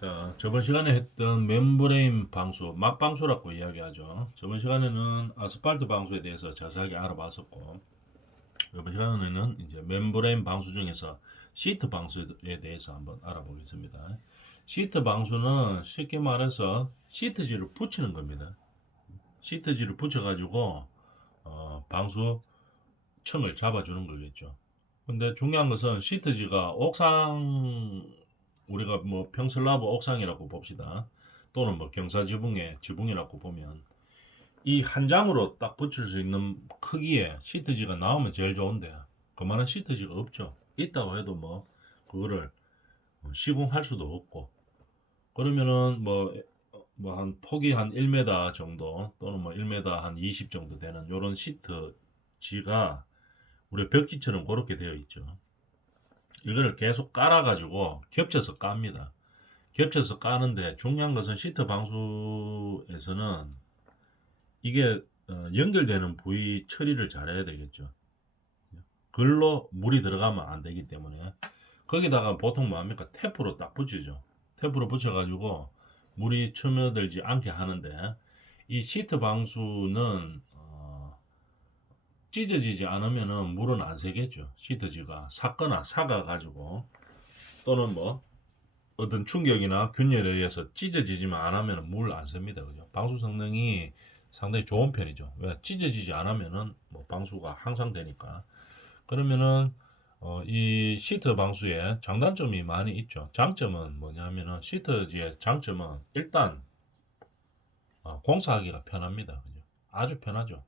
자, 저번 시간에 했던 멤브레인 방수, 막방수라고 이야기하죠. 저번 시간에는 아스팔트 방수에 대해서 자세하게 알아봤었고, 이번 시간에는 이제 멤브레인 방수 중에서 시트 방수에 대해서 한번 알아보겠습니다. 시트 방수는 쉽게 말해서 시트지를 붙이는 겁니다. 시트지를 붙여가지고 방수층을 잡아주는 거겠죠. 근데 중요한 것은 시트지가 옥상, 우리가 뭐 평슬라브 옥상이라고 봅시다. 또는 뭐 경사지붕의 지붕이라고 보면 이 한 장으로 딱 붙일 수 있는 크기의 시트지가 나오면 제일 좋은데 그만한 시트지가 없죠. 있다고 해도 뭐 그거를 시공할 수도 없고, 그러면은 뭐 한 폭이 한 1m 정도 또는 뭐 1m 한 20 정도 되는 요런 시트지가 우리 벽지처럼 그렇게 되어 있죠. 이거를 계속 깔아가지고 겹쳐서 깝니다. 겹쳐서 까는데 중요한 것은 시트 방수에서는 이게 연결되는 부위 처리를 잘해야 되겠죠. 글로 물이 들어가면 안 되기 때문에 거기다가 보통 뭐 합니까? 테프로 딱 붙이죠. 테프로 붙여가지고 물이 스며들지 않게 하는데, 이 시트 방수는 찢어지지 않으면은 물은 안 새겠죠. 시트지가 삭거나 사가가지고 또는 뭐 어떤 충격이나 균열에 의해서 찢어지지만 안 하면 물 안 셉니다. 그죠? 방수 성능이 상당히 좋은 편이죠. 왜? 찢어지지 않으면은 뭐 방수가 항상 되니까. 그러면은 이 시트 방수에 장단점이 많이 있죠. 장점은 뭐냐면은 시트지의 장점은 일단 공사하기가 편합니다. 그죠? 아주 편하죠.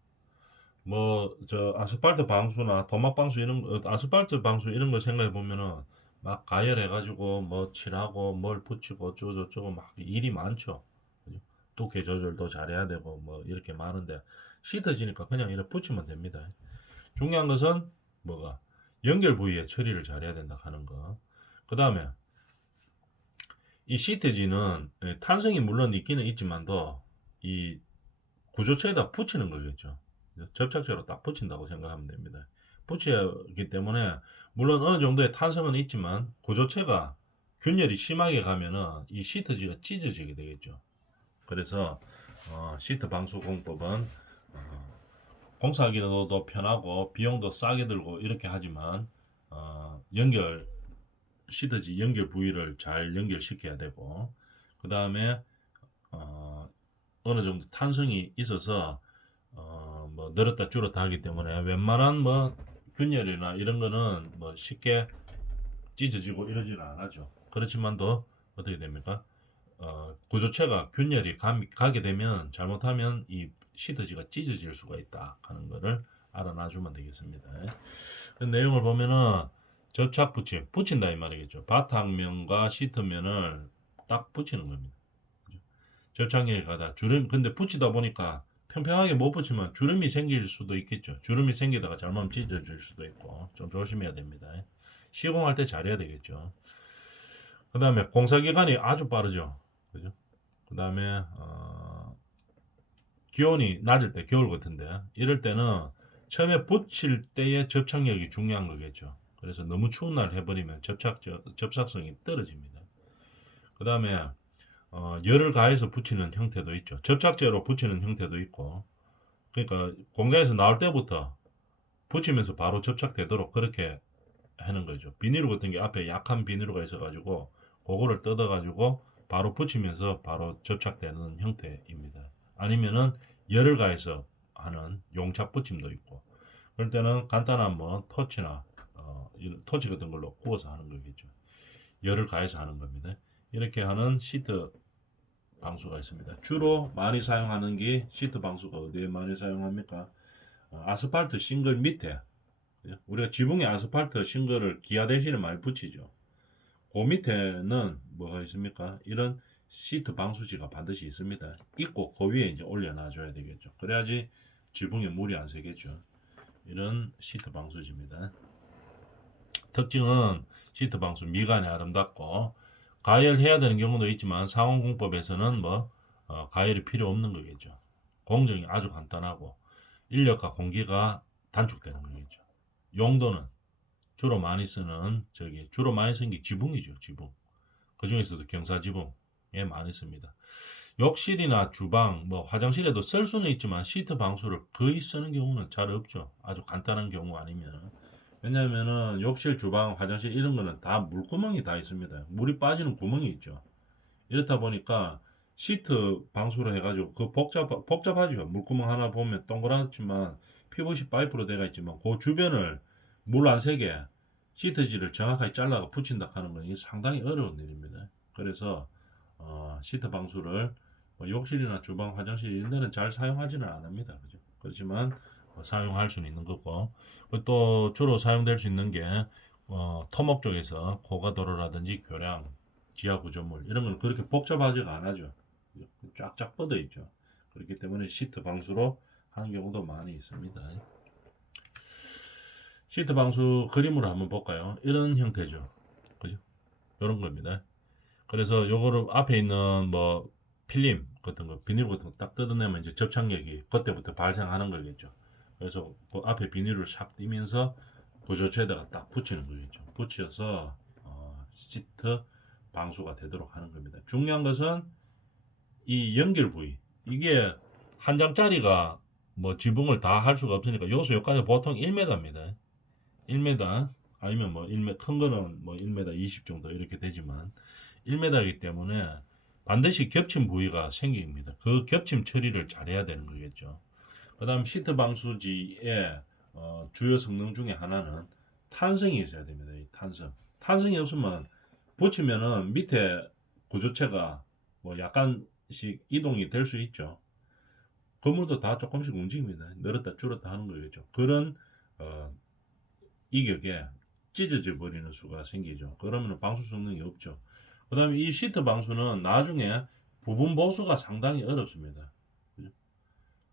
뭐 저 아스팔트 방수나 도막 방수 이런 아스팔트 방수 이런 거 생각해 보면은 막 가열해 가지고 뭐 칠하고 뭘 붙이고 어쩌고저쩌고 막 일이 많죠. 그죠? 두께 조절도 잘해야 되고 뭐 이렇게 많은데 시트지니까 그냥 이렇게 붙이면 됩니다. 중요한 것은 뭐가 연결 부위에 처리를 잘해야 된다 하는 거. 그 다음에 이 시트지는 탄성이 물론 있기는 있지만도 이 구조체에다 붙이는 거겠죠. 접착제로 딱 붙인다고 생각하면 됩니다. 붙이기 때문에 물론 어느 정도의 탄성은 있지만 구조체가 균열이 심하게 가면은 이 시트지가 찢어지게 되겠죠. 그래서 시트 방수 공법은 공사하기도 더 편하고 비용도 싸게 들고 이렇게 하지만 연결 시트지 연결 부위를 잘 연결시켜야 되고, 그 다음에 어느 정도 탄성이 있어서 뭐 늘었다 줄었다 하기 때문에 웬만한 뭐 균열이나 이런 거는 뭐 쉽게 찢어지고 이러지는 않아죠. 그렇지만도 어떻게 됩니까? 구조체가 균열이 가게 되면 잘못하면 이 시트지가 찢어질 수가 있다 하는 거를 알아놔주면 되겠습니다. 그 내용을 보면은 접착 붙인다 이 말이겠죠. 바탕면과 시트면을 딱 붙이는 겁니다. 접착력이 가다 주름, 근데 붙이다 보니까 평평하게 못 붙이면 주름이 생길 수도 있겠죠. 주름이 생기다가 잘못하면 찢어질 수도 있고 좀 조심해야 됩니다. 시공할 때 잘해야 되겠죠. 그 다음에 공사 기간이 아주 빠르죠. 그죠? 그 다음에 기온이 낮을 때 겨울 같은데 이럴 때는 처음에 붙일 때의 접착력이 중요한 거겠죠. 그래서 너무 추운 날 해버리면 접착성이 떨어집니다. 그 다음에 열을 가해서 붙이는 형태도 있죠. 접착제로 붙이는 형태도 있고, 그러니까 공장에서 나올 때부터 붙이면서 바로 접착되도록 그렇게 하는 거죠. 비닐로 같은 게 앞에 약한 비닐로가 있어가지고 그거를 뜯어가지고 바로 붙이면서 바로 접착되는 형태입니다. 아니면은 열을 가해서 하는 용착 붙임도 있고, 그럴 때는 간단한 뭐 토치나 토치 같은 걸로 구워서 하는 거겠죠. 열을 가해서 하는 겁니다. 이렇게 하는 시트 방수가 있습니다. 주로 많이 사용하는 게 시트 방수가 어디에 많이 사용합니까? 아스팔트 싱글 밑에, 우리가 지붕에 아스팔트 싱글을 기아 대신에 많이 붙이죠. 그 밑에는 뭐가 있습니까? 이런 시트 방수지가 반드시 있습니다. 있고 그 위에 이제 올려놔줘야 되겠죠. 그래야지 지붕에 물이 안 새겠죠. 이런 시트 방수지입니다. 특징은 시트 방수 미간이 아름답고 가열해야 되는 경우도 있지만 상온공법에서는 뭐 가열이 필요 없는 거겠죠. 공정이 아주 간단하고 인력과 공기가 단축되는 거겠죠. 용도는 주로 많이 쓰는 게 지붕이죠. 지붕. 그 중에서도 경사지붕. 많이 씁니다. 욕실이나 주방, 뭐 화장실에도 쓸 수는 있지만 시트 방수를 거의 쓰는 경우는 잘 없죠. 아주 간단한 경우 아니면. 왜냐면은 욕실, 주방, 화장실 이런 거는 다 물구멍이 다 있습니다. 물이 빠지는 구멍이 있죠. 이렇다 보니까 시트 방수로 해가지고 그 복잡하죠. 물구멍 하나 보면 동그랗지만 PVC 파이프로 되어 있지만 그 주변을 물 안 새게 시트지를 정확하게 잘라가 붙인다 하는 건 이게 상당히 어려운 일입니다. 그래서 시트 방수를 뭐 욕실이나 주방, 화장실 이런 데는 잘 사용하지는 않습니다. 그죠? 그렇지만 사용할 수는 있는 거고 또 주로 사용될 수 있는 게 토목 쪽에서 고가도로라든지 교량, 지하 구조물 이런 건 그렇게 복잡하지가 않아죠. 쫙쫙 뻗어 있죠. 그렇기 때문에 시트 방수로 하는 경우도 많이 있습니다. 시트 방수 그림으로 한번 볼까요? 이런 형태죠. 그죠? 이런 겁니다. 그래서 요거를 앞에 있는 뭐 필름 같은 거, 비닐 같은 거 딱 뜯어내면 이제 접착력이 그때부터 발생하는 거겠죠. 그래서 그 앞에 비닐을 싹 띄면서 구조체에다가 딱 붙이는 거겠죠. 붙여서 시트 방수가 되도록 하는 겁니다. 중요한 것은 이 연결 부위. 이게 한 장짜리가 뭐 지붕을 다 할 수가 없으니까 요소 여기까지 보통 1m입니다. 1m 아니면 뭐 1m 큰 거는 뭐 1m 20 정도 이렇게 되지만 1m이기 때문에 반드시 겹침 부위가 생깁니다. 그 겹침 처리를 잘해야 되는 거겠죠. 그 다음 시트 방수지의 주요 성능 중에 하나는 탄성이 있어야 됩니다. 이 탄성. 탄성이 없으면 붙이면은 밑에 구조체가 뭐 약간씩 이동이 될 수 있죠. 건물도 다 조금씩 움직입니다. 늘었다 줄었다 하는 거겠죠. 그런 이격에 찢어져 버리는 수가 생기죠. 그러면 방수 성능이 없죠. 그 다음에 이 시트 방수는 나중에 부분 보수가 상당히 어렵습니다. 그죠?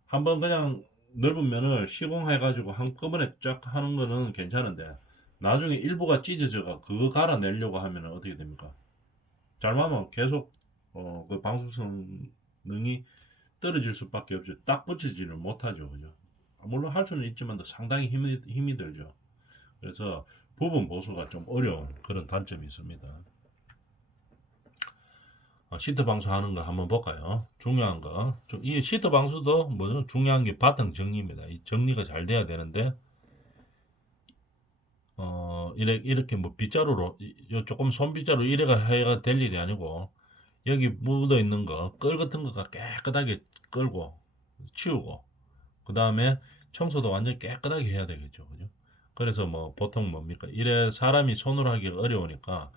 한번 그냥 넓은 면을 시공해가지고 한꺼번에 쫙 하는 거는 괜찮은데 나중에 일부가 찢어져가 그거 갈아내려고 하면 어떻게 됩니까? 잘못하면 계속 그 방수 성능이 떨어질 수밖에 없죠. 딱 붙이지를 못하죠. 그죠? 물론 할 수는 있지만 상당히 힘이 들죠. 그래서 부분 보수가 좀 어려운 그런 단점이 있습니다. 시트 방수하는 거 한번 볼까요? 중요한 거. 이 시트 방수도 뭐 중요한 게 바탕 정리입니다. 이 정리가 잘 돼야 되는데 이렇게 뭐 빗자루로 조금 손빗자루 이래가 해가 될 일이 아니고 여기 묻어 있는 거, 끌 같은 거가 깨끗하게 끌고 치우고 그 다음에 청소도 완전히 깨끗하게 해야 되겠죠. 그죠? 그래서 뭐 보통 뭡니까? 이래 사람이 손으로 하기가 어려우니까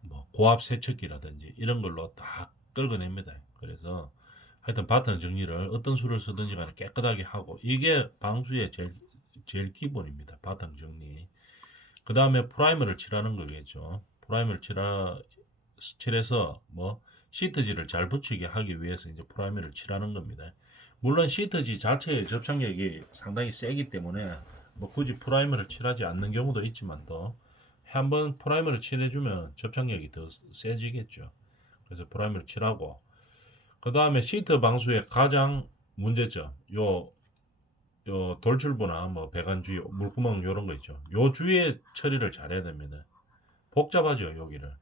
뭐 고압 세척기라든지 이런 걸로 다 끌어냅니다. 그래서 하여튼 바탕 정리를 어떤 수를 쓰든지 간에 깨끗하게 하고 이게 방수의 제일 기본입니다. 바탕 정리. 그 다음에 프라이머를 칠하는 거겠죠. 프라이머를 칠해서 뭐 시트지를 잘 붙이게 하기 위해서 이제 프라이머를 칠하는 겁니다. 물론 시트지 자체의 접착력이 상당히 세기 때문에 뭐 굳이 프라이머를 칠하지 않는 경우도 있지만 또 한번 프라이머를 칠해주면 접착력이 더 세지겠죠. 그래서 프라이머를 칠하고 그 다음에 시트 방수의 가장 문제점 요 돌출부나 뭐 배관 주위 물구멍 요런 거 있죠. 요 주위에 처리를 잘해야 됩니다. 복잡하죠 여기를.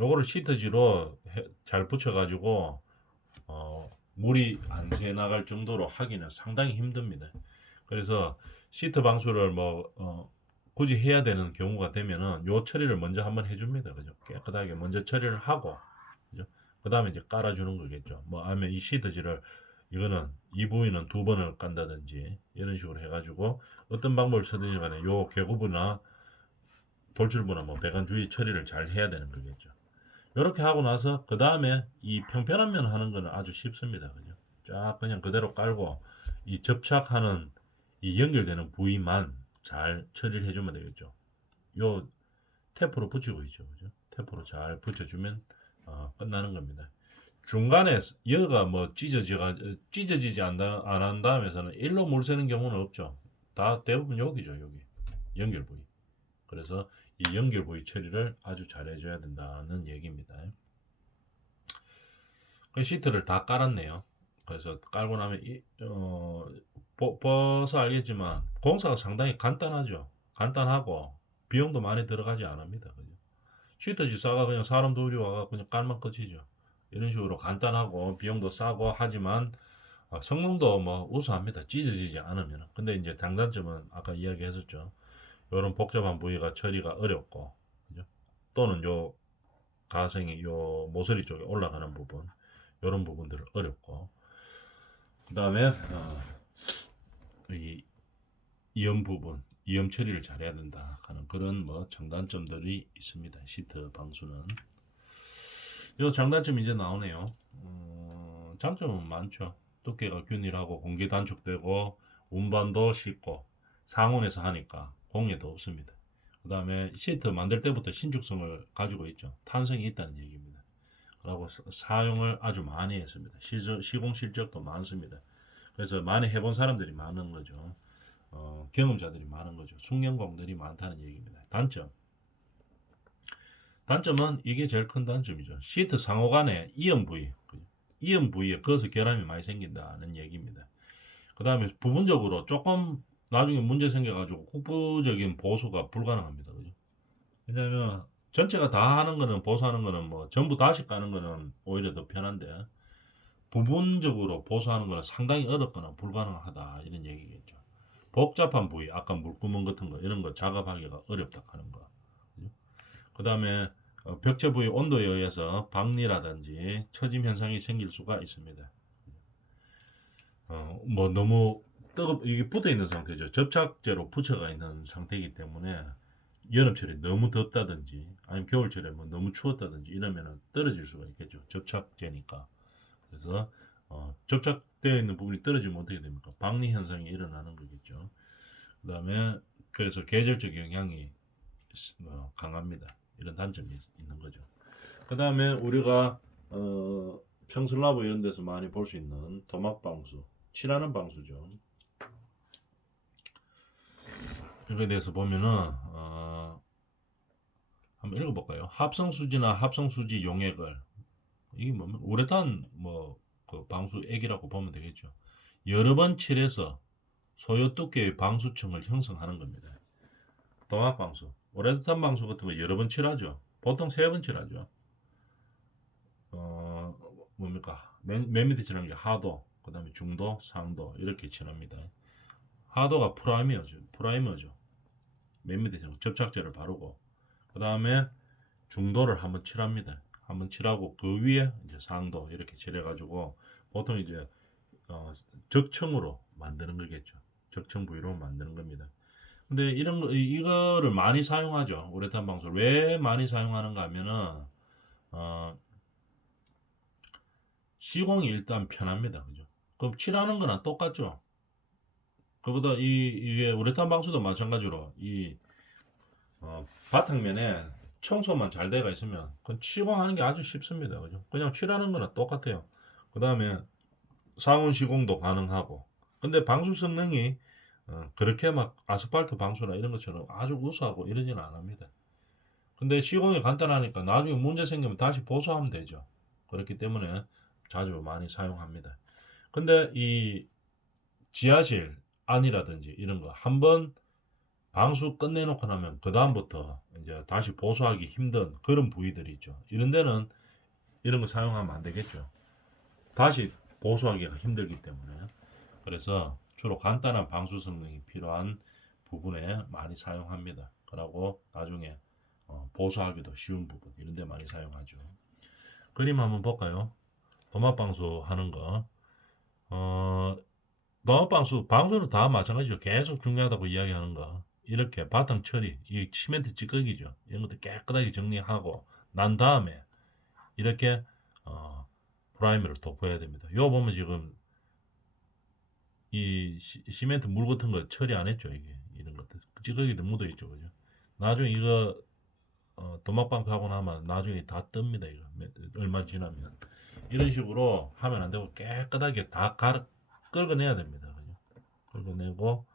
요거를 시트지로 잘 붙여가지고 물이 안 새 나갈 정도로 하기는 상당히 힘듭니다. 그래서 시트 방수를 뭐 굳이 해야 되는 경우가 되면은 요 처리를 먼저 한번 해줍니다. 그죠? 깨끗하게 먼저 처리를 하고, 그죠? 그 다음에 이제 깔아주는 거겠죠. 뭐 아니면 이 시트지를 이거는 이 부위는 2번을 깐다든지 이런 식으로 해가지고 어떤 방법을 쓰든지 간에 요 계구부나 돌출부나 뭐 배관 주위 처리를 잘 해야 되는 거겠죠. 이렇게 하고 나서 그 다음에 이 평편한 면 하는 거는 아주 쉽습니다. 그죠? 쫙 그냥 그대로 깔고 이 접착하는 이 연결되는 부위만 잘 처리를 해주면 되겠죠. 요 테프로 붙이고 있죠. 그죠? 테프로 잘 붙여주면 끝나는 겁니다. 중간에 여가 뭐 찢어지지 안 한 다음에서는 일로 물 새는 경우는 없죠. 다 대부분 여기죠. 여기 연결 부위. 그래서 이 연결 부위 처리를 아주 잘 해줘야 된다는 얘기입니다. 그 시트를 다 깔았네요. 그래서 깔고 나면 봐서 알겠지만 공사가 상당히 간단하죠. 간단하고 비용도 많이 들어가지 않습니다. 그죠? 시트지 싸가 그냥 사람 도우리 와가 그냥 깔만 끝이죠. 이런 식으로 간단하고 비용도 싸고 하지만 성능도 뭐 우수합니다. 찢어지지 않으면. 근데 이제 장단점은 아까 이야기했었죠. 이런 복잡한 부위가 처리가 어렵고, 그죠? 또는 요 가생이 요 모서리 쪽에 올라가는 부분, 이런 부분들은 어렵고, 그 다음에 이 이염 부분, 이염 처리를 잘해야 된다 하는 그런 뭐 장단점들이 있습니다. 시트 방수는. 이 장단점이 이제 나오네요. 장점은 많죠. 두께가 균일하고 공기 단축되고 운반도 쉽고 상온에서 하니까 공해도 없습니다. 그 다음에 시트 만들 때부터 신축성을 가지고 있죠. 탄성이 있다는 얘기입니다. 그리고 사용을 아주 많이 했습니다. 시공 실적도 많습니다. 그래서 많이 해본 사람들이 많은 거죠. 경험자들이 많은 거죠. 숙련공들이 많다는 얘기입니다. 단점은 이게 제일 큰 단점이죠. 시트 상호 간에 이연 부위에 거기서 결함이 많이 생긴다는 얘기입니다. 그 다음에 부분적으로 조금 나중에 문제 생겨가지고 국부적인 보수가 불가능합니다. 그죠? 왜냐하면 전체가 다 하는 거는 보수하는 거는 뭐 전부 다시 까는 거는 오히려 더 편한데 부분적으로 보수하는 거는 상당히 어렵거나 불가능하다 이런 얘기겠죠. 복잡한 부위, 아까 물구멍 같은 거 이런 거 작업하기가 어렵다 하는 거. 그 다음에 벽체 부위 온도에 의해서 박리라든지 처짐 현상이 생길 수가 있습니다. 뭐 너무 이게 붙어 있는 상태죠. 접착제로 붙여가 있는 상태이기 때문에 여름철에 너무 덥다든지 아니면 겨울철에 뭐 너무 추웠다든지 이러면은 떨어질 수가 있겠죠. 접착제니까. 그래서 접착되어 있는 부분이 떨어지면 어떻게 됩니까? 박리 현상이 일어나는 거겠죠. 그 다음에 그래서 계절적 영향이 강합니다. 이런 단점이 있는 거죠. 그 다음에 우리가 평슬라브 이런 데서 많이 볼 수 있는 도막 방수, 칠하는 방수죠. 이거에 대해서 보면은 한번 읽어볼까요? 합성수지나 합성수지 용액을 이게 뭡니까? 우레탄 그 방수액이라고 보면 되겠죠. 여러 번 칠해서 소요 두께의 방수층을 형성하는 겁니다. 도막 방수, 우레탄 방수 같은 거 여러 번 칠하죠. 보통 3번 칠하죠. 뭡니까? 맨 밑에 칠하는 게 하도, 그 다음에 중도, 상도 이렇게 칠합니다. 하도가 프라이머죠. 맨 밑에 접착제를 바르고 그 다음에 중도를 한번 칠합니다. 한번 칠하고 그 위에 이제 상도 이렇게 칠해가지고 보통 이제 적층으로 만드는 거겠죠. 적층 부위로 만드는 겁니다. 근데 이거를 많이 사용하죠. 우레탄 방수를 왜 많이 사용하는가 하면은 시공이 일단 편합니다. 그죠? 그럼 칠하는 거랑 똑같죠. 그보다 이게 우레탄 방수도 마찬가지로 이 바탕면에 청소만 잘 돼가 있으면 그건 시공하는 게 아주 쉽습니다. 그죠? 그냥 칠하는 거랑 똑같아요. 그 다음에 상온 시공도 가능하고. 근데 방수 성능이 그렇게 막 아스팔트 방수나 이런 것처럼 아주 우수하고 이러지는 않습니다. 근데 시공이 간단하니까 나중에 문제 생기면 다시 보수하면 되죠. 그렇기 때문에 자주 많이 사용합니다. 근데 이 지하실 안이라든지 이런 거 한번 방수 끝내놓고 나면 그 다음부터 이제 다시 보수하기 힘든 그런 부위들이 있죠. 이런 데는 이런 거 사용하면 안 되겠죠. 다시 보수하기가 힘들기 때문에. 그래서 주로 간단한 방수 성능이 필요한 부분에 많이 사용합니다. 그러고 나중에 보수하기도 쉬운 부분 이런 데 많이 사용하죠. 그림 한번 볼까요? 도마 방수 하는 거. 도마 방수는 다 마찬가지죠. 계속 중요하다고 이야기하는 거. 이렇게 바탕 처리, 이 시멘트 찌꺼기죠. 이런 것도 깨끗하게 정리하고 난 다음에 이렇게 프라이머를 덮어야 됩니다. 요 보면 지금 이 시멘트 물 같은 거 처리 안 했죠. 이게 이런 것들 찌꺼기도 묻어 있죠, 그죠? 나중에 이거 도막방수 하고 나면 나중에 다 뜹니다. 이거 얼마 지나면 이런 식으로 하면 안 되고 깨끗하게 다 긁어내야 됩니다. 그죠? 긁어내고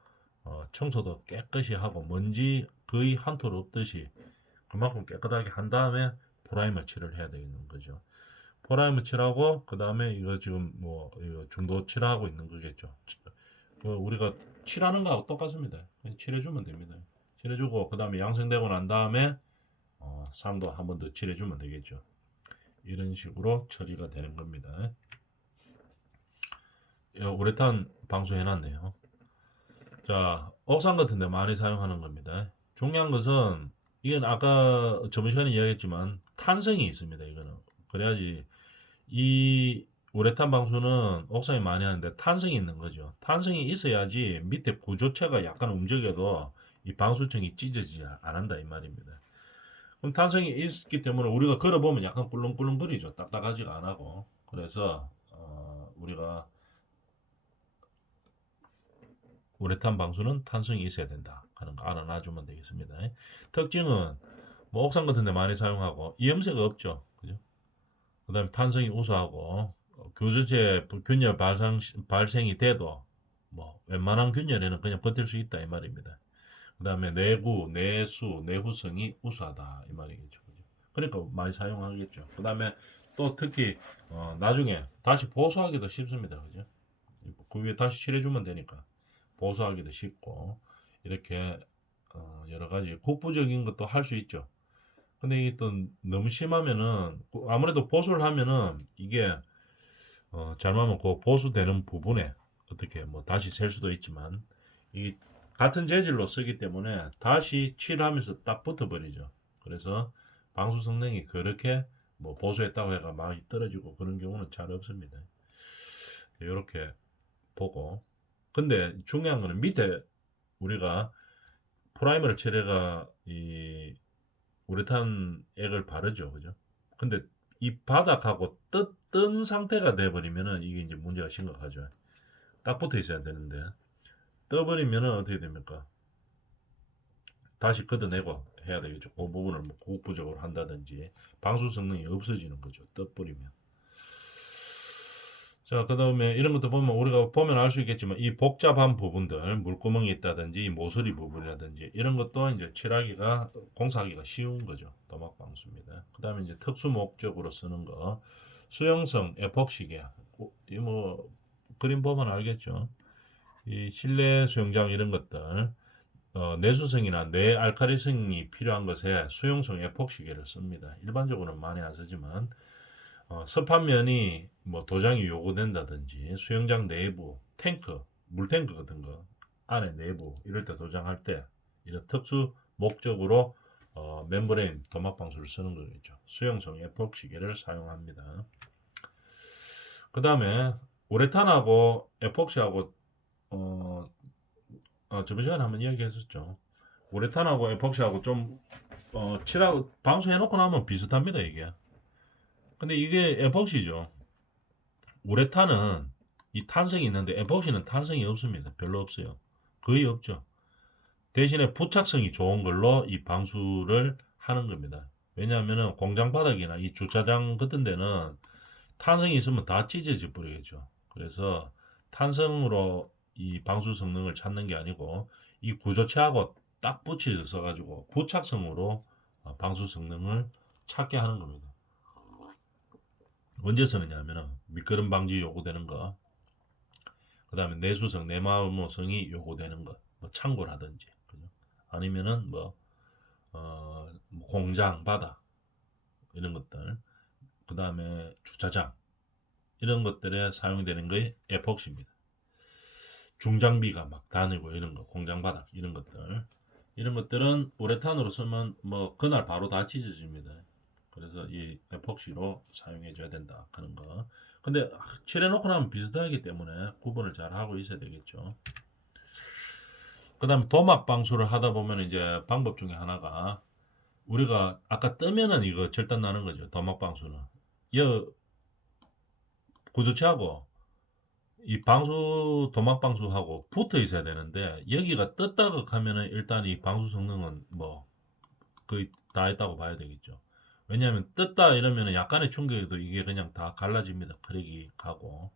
청소도 깨끗이 하고 먼지 거의 한 톨 없듯이 그만큼 깨끗하게 한 다음에 프라이머 칠을 해야 되는 거죠. 프라이머 칠하고 그 다음에 이거 지금 뭐 이거 중도 칠하고 있는 거겠죠. 우리가 칠하는 거하고 똑같습니다. 그냥 칠해주면 됩니다. 칠해주고 그 다음에 양생되고 난 다음에 상도 한 번 더 칠해주면 되겠죠. 이런 식으로 처리가 되는 겁니다. 우레탄 방수해놨네요. 자, 옥상 같은 데 많이 사용하는 겁니다. 중요한 것은 이건 아까 저번 시간에 이야기했지만 탄성이 있습니다. 이거는 그래야지. 이 우레탄 방수는 옥상에 많이 하는데 탄성이 있는 거죠. 탄성이 있어야지 밑에 구조체가 약간 움직여도 이 방수층이 찢어지지 않는다 이 말입니다. 그럼 탄성이 있기 때문에 우리가 걸어보면 약간 꿀렁꿀렁거리죠. 딱딱하지가 안 하고. 그래서 우리가 우레탄 방수는 탄성이 있어야 된다 하는 거 알아놔주면 되겠습니다. 특징은 뭐 옥상 같은 데 많이 사용하고 이염새가 없죠. 그죠? 그 다음에 탄성이 우수하고 교조체 균열 발생이 돼도 뭐 웬만한 균열에는 그냥 버틸 수 있다 이 말입니다. 그 다음에 내구, 내수, 내후성이 우수하다 이 말이겠죠. 그죠? 그러니까 많이 사용하겠죠. 그 다음에 또 특히 나중에 다시 보수하기도 쉽습니다. 그죠? 그 위에 다시 칠해주면 되니까 보수하기도 쉽고 이렇게 여러 가지 국부적인 것도 할 수 있죠. 근데 이게 또 너무 심하면은 아무래도 보수를 하면은 이게 잘못하면 그 보수되는 부분에 어떻게 뭐 다시 셀 수도 있지만 이 같은 재질로 쓰기 때문에 다시 칠하면서 딱 붙어버리죠. 그래서 방수 성능이 그렇게 뭐 보수했다고 해가 많이 떨어지고 그런 경우는 잘 없습니다. 이렇게 보고 근데 중요한 거는 밑에 우리가 프라이머를 칠해가 이 우레탄 액을 바르죠, 그죠? 근데 이 바닥하고 뜬 상태가 돼버리면은 이게 이제 문제가 심각하죠. 딱 붙어 있어야 되는데 떠버리면은 어떻게 됩니까? 다시 걷어내고 해야 되겠죠. 그 부분을 뭐 국부적으로 한다든지 방수 성능이 없어지는 거죠. 떠버리면. 자, 그 다음에 이런 것도 보면 우리가 보면 알 수 있겠지만 이 복잡한 부분들, 물구멍이 있다든지 모서리 부분이라든지 이런 것도 이제 칠하기가, 공사하기가 쉬운 거죠. 도막 방수입니다. 그 다음에 이제 특수 목적으로 쓰는 거, 수용성 에폭시계. 이뭐 그림 보면 알겠죠. 이 실내 수영장 이런 것들, 내수성이나 내알칼리성이 필요한 것에 수용성 에폭시계를 씁니다. 일반적으로는 많이 안 쓰지만 습한 면이 뭐 도장이 요구된다든지 수영장 내부 탱크, 물탱크 같은 거 안에 내부 이럴 때 도장할 때 이런 특수 목적으로 멤브레인 도막 방수를 쓰는 거겠죠. 수용성 에폭시계를 사용합니다. 그 다음에 우레탄하고 에폭시하고 저번 시간에 한번 이야기했었죠. 우레탄하고 에폭시하고 좀 칠하고 방수해놓고 나면 비슷합니다 이게. 근데 이게 에폭시죠. 우레탄은 이 탄성이 있는데 에폭시는 탄성이 없습니다. 별로 없어요. 거의 없죠. 대신에 부착성이 좋은 걸로 이 방수를 하는 겁니다. 왜냐하면 공장 바닥이나 이 주차장 같은 데는 탄성이 있으면 다 찢어져 버리겠죠. 그래서 탄성으로 이 방수 성능을 찾는 게 아니고 이 구조체하고 딱 붙여져 가지고 부착성으로 방수 성능을 찾게 하는 겁니다. 언제 쓰느냐 하면은 미끄럼 방지 요구되는 거, 그 다음에 내수성, 내마모성이 요구되는 것, 뭐 창고라든지, 그죠? 아니면은 뭐 공장, 바닥 이런 것들, 그 다음에 주차장 이런 것들에 사용되는 게 에폭시입니다. 중장비가 막 다니고 이런 거, 공장 바닥 이런 것들, 이런 것들은 우레탄으로 쓰면 뭐 그날 바로 다 찢어집니다. 그래서 이 에폭시로 사용해 줘야 된다 하는 거. 근데 칠해놓고 나면 비슷하기 때문에 구분을 잘 하고 있어야 되겠죠. 그 다음에 도막 방수를 하다 보면 이제 방법 중에 하나가 우리가 아까 뜨면은 이거 절단 나는 거죠. 도막 방수는 이 구조체하고 이 방수 도막 방수하고 붙어 있어야 되는데 여기가 떴다가 하면은 일단 이 방수 성능은 뭐 거의 다 했다고 봐야 되겠죠. 왜냐하면 떴다 이러면 약간의 충격에도 이게 그냥 다 갈라집니다. 크랙이 가고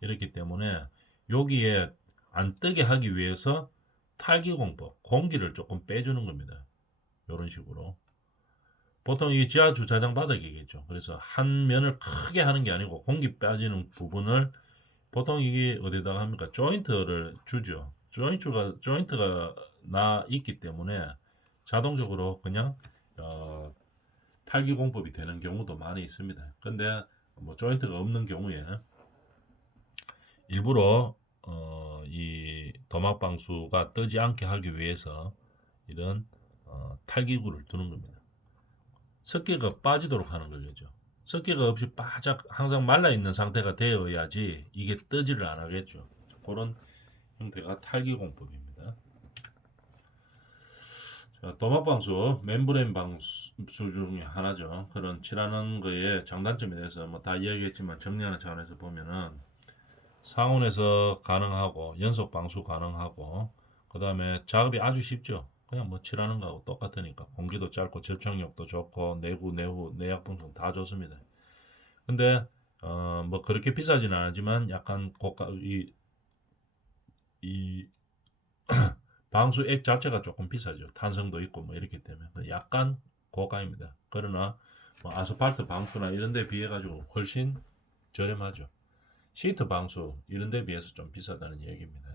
이렇기 때문에 여기에 안 뜨게 하기 위해서 탈기공법, 공기를 조금 빼주는 겁니다. 이런 식으로. 보통 이 지하 주차장 바닥이겠죠. 그래서 한 면을 크게 하는 게 아니고 공기 빠지는 부분을 보통 이게 어디다가 합니까? 조인트를 주죠. 조인트가 나 있기 때문에 자동적으로 그냥 탈기 공법이 되는 경우도 많이 있습니다. 근데 뭐 조인트가 없는 경우에 일부러 이 도막 방수가 뜨지 않게 하기 위해서 이런 탈기구를 두는 겁니다. 습기가 빠지도록 하는 거겠죠. 습기가 없이 바짝 항상 말라 있는 상태가 되어야지 이게 뜨지를 안 하겠죠. 그런 형태가 탈기 공법입니다. 자, 도막방수, 멤브레인 방수 중에 하나죠. 그런 칠하는 거에 장단점에 대해서 뭐 다 이야기했지만 정리하는 차원에서 보면은 상온에서 가능하고 연속 방수 가능하고 그 다음에 작업이 아주 쉽죠. 그냥 뭐 칠하는 거하고 똑같으니까 공기도 짧고 접착력도 좋고 내구, 내후, 내약 분석 다 좋습니다. 근데 뭐 그렇게 비싸지는 않지만 약간 고가 이 방수액 자체가 조금 비싸죠. 탄성도 있고 뭐 이렇기 때문에 약간 고가입니다. 그러나 뭐 아스팔트 방수나 이런 데 비해 가지고 훨씬 저렴하죠. 시트 방수 이런 데 비해서 좀 비싸다는 얘기입니다.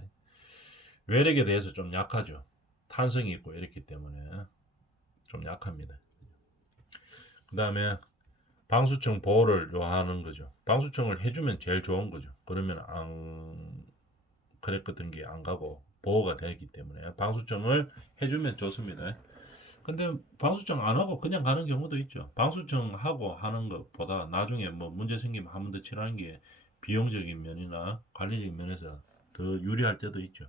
외력에 대해서 좀 약하죠. 탄성이 있고 이렇기 때문에 좀 약합니다. 그 다음에 방수청 보호를 요하는 거죠. 방수청을 해주면 제일 좋은 거죠. 그러면 안 크랙 같은 게 안 가고 보호가 되기 때문에 방수청을 해주면 좋습니다. 근데 방수청 안 하고 그냥 가는 경우도 있죠. 방수청 하고 하는 것보다 나중에 뭐 문제 생기면 한 번 더 칠하는 게 비용적인 면이나 관리적인 면에서 더 유리할 때도 있죠.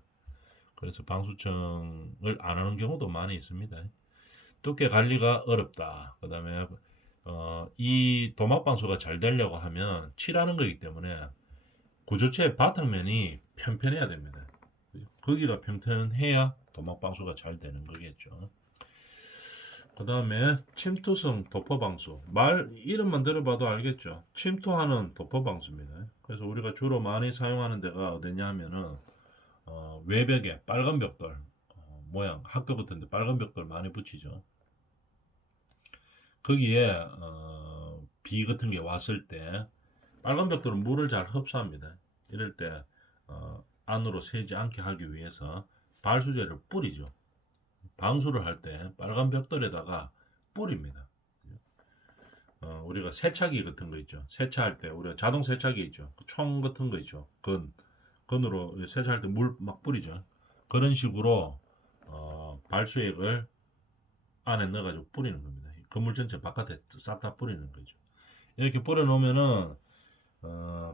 그래서 방수청을 안 하는 경우도 많이 있습니다. 두께 관리가 어렵다. 그 다음에 이 도막방수가 잘 되려고 하면 칠하는 거기 때문에 구조체의 바탕면이 편편해야 됩니다. 거기가 평평해야 도막방수가 잘 되는 거겠죠. 그 다음에 침투성 도포방수. 말 이름만 들어봐도 알겠죠. 침투하는 도포방수입니다. 그래서 우리가 주로 많이 사용하는 데가 어디냐 하면은 외벽에 빨간 벽돌 모양 학교 같은데 빨간 벽돌 많이 붙이죠. 거기에 비 같은 게 왔을 때 빨간 벽돌은 물을 잘 흡수합니다. 이럴 때 안으로 새지 않게 하기 위해서 발수제를 뿌리죠. 방수를 할 때 빨간 벽돌에다가 뿌립니다. 우리가 세차기 같은 거 있죠. 세차할 때 우리가 자동 세차기 있죠. 총 같은 거 있죠. 건으로 세차할 때 물 막 뿌리죠. 그런 식으로 발수액을 안에 넣어가지고 뿌리는 겁니다. 건물 전체 바깥에 싹 다 뿌리는 거죠. 이렇게 뿌려놓으면은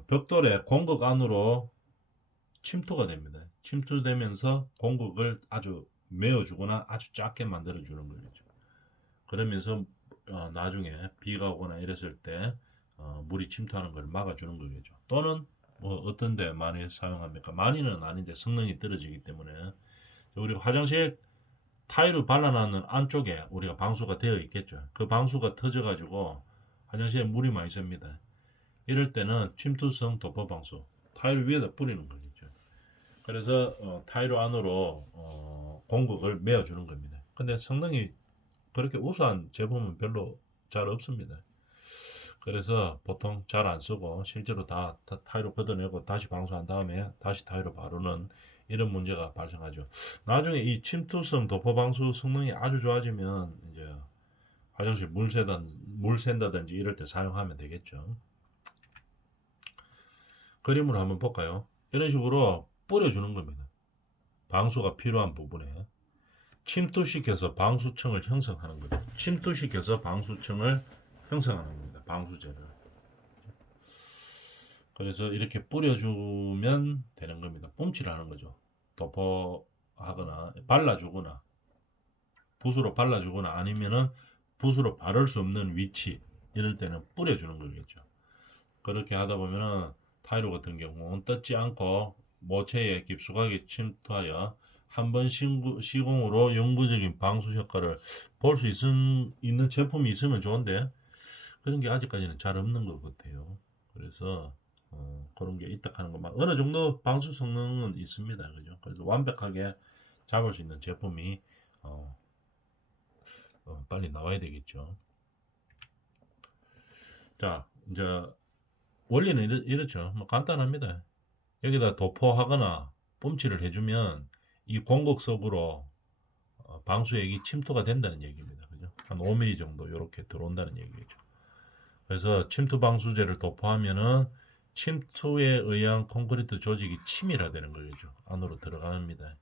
벽돌에 공극 안으로 침투가 됩니다. 침투되면서 공극을 아주 메어주거나 아주 작게 만들어주는 거죠. 그러면서 나중에 비가 오거나 이랬을 때 물이 침투하는 걸 막아주는 거겠죠. 또는 뭐 어떤 데 많이 사용합니까? 많이는 아닌데 성능이 떨어지기 때문에 우리가 화장실 타일을 발라놨는 안쪽에 우리가 방수가 되어 있겠죠. 그 방수가 터져가지고 화장실에 물이 많이 샙니다. 이럴 때는 침투성 도포 방수 타일 위에다 뿌리는 거겠죠. 그래서 타일 안으로 공극을 메어주는 겁니다. 근데 성능이 그렇게 우수한 제품은 별로 잘 없습니다. 그래서 보통 잘 안 쓰고 실제로 다 타일로 걷어내고 다시 방수한 다음에 다시 타일로 바르는 이런 문제가 발생하죠. 나중에 이 침투성 도포 방수 성능이 아주 좋아지면 이제 화장실 물 샌다든지 이럴 때 사용하면 되겠죠. 그림을 한번 볼까요? 이런 식으로 뿌려주는 겁니다. 방수가 필요한 부분에 침투시켜서 방수층을 형성하는 거죠. 침투시켜서 방수층을 형성하는 겁니다. 방수제를. 그래서 이렇게 뿌려주면 되는 겁니다. 뿜칠을 하는 거죠. 도포하거나 발라주거나 붓으로 발라주거나 아니면은 붓으로 바를 수 없는 위치 이럴 때는 뿌려주는 거겠죠. 그렇게 하다 보면은 타일로 같은 경우는 뜯지 않고 모체에 깊숙하게 침투하여 한 번 시공으로 영구적인 방수 효과를 볼 수 있는 제품이 있으면 좋은데 그런 게 아직까지는 잘 없는 것 같아요. 그래서 그런 게 있다 하는 것만 어느 정도 방수 성능은 있습니다. 그죠? 그래서 완벽하게 잡을 수 있는 제품이 빨리 나와야 되겠죠. 자, 이제 원리는 이렇죠. 뭐 간단합니다. 여기다 도포하거나 뿜칠을 해주면 이 공극 속으로 방수액이 침투가 된다는 얘기입니다. 그죠? 한 5mm 정도 이렇게 들어온다는 얘기죠. 그래서 침투 방수제를 도포하면은 침투에 의한 콘크리트 조직이 치밀화되는 거겠죠. 안으로 들어갑니다.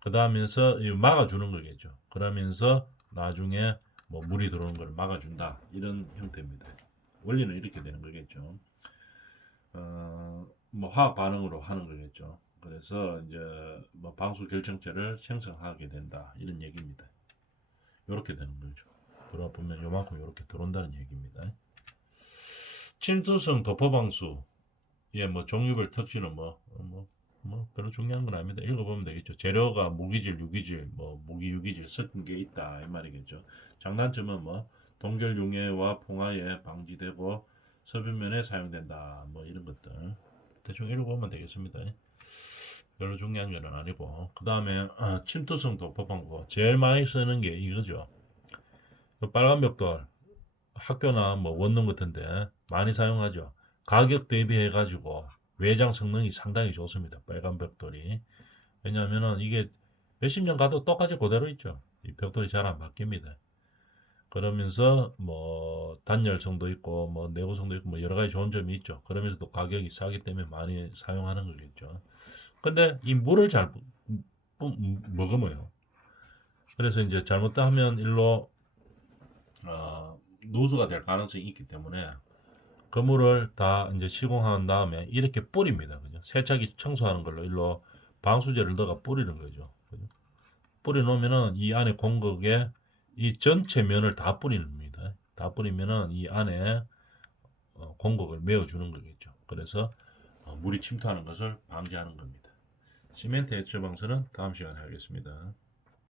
그 다음에서 막아주는 거겠죠. 그러면서 나중에 뭐 물이 들어오는 걸 막아준다. 이런 형태입니다. 원리는 이렇게 되는 거겠죠. 뭐 화학 반응으로 하는 거겠죠. 그래서 이제 뭐 방수 결정체를 생성하게 된다. 이런 얘기입니다. 이렇게 되는 거죠. 들어와 보면 요만큼 이렇게 들어온다는 얘기입니다. 침투성 도포방수. 예, 뭐 종류별 특징은 뭐 별로 중요한 건 아닙니다. 읽어보면 되겠죠. 재료가 무기질, 유기질, 뭐 무기, 유기질 섞은 게 있다 이 말이겠죠. 장단점은 뭐 동결 융해와 풍화에 방지되고 소변면에 사용된다. 뭐 이런 것들 대충 읽어보면 되겠습니다. 별로 중요한 건 아니고 그 다음에 침투성 도포 방법 제일 많이 쓰는 게 이거죠. 그 빨간 벽돌 학교나 뭐 원룸 같은데 많이 사용하죠. 가격 대비해 가지고 외장 성능이 상당히 좋습니다. 빨간 벽돌이. 왜냐하면은 이게 몇십 년 가도 똑같이 그대로 있죠. 이 벽돌이 잘 안 바뀝니다. 그러면서 뭐 단열성도 있고 뭐 내구성도 있고 뭐 여러 가지 좋은 점이 있죠. 그러면서도 가격이 싸기 때문에 많이 사용하는 거겠죠. 근데 이 물을 잘 머금어요. 그래서 이제 잘못하면 일로 누수가 될 가능성이 있기 때문에 그 물을 다 이제 시공한 다음에 이렇게 뿌립니다. 그죠? 세차기 청소하는 걸로 일로 방수제를 넣어가 뿌리는 거죠. 그죠? 뿌려 놓으면은 이 안에 공극에 이 전체 면을 다 뿌립니다. 다 뿌리면은 이 안에 공극을 메워주는 거겠죠. 그래서 물이 침투하는 것을 방지하는 겁니다. 시멘트 해체 방수는 다음 시간에 하겠습니다.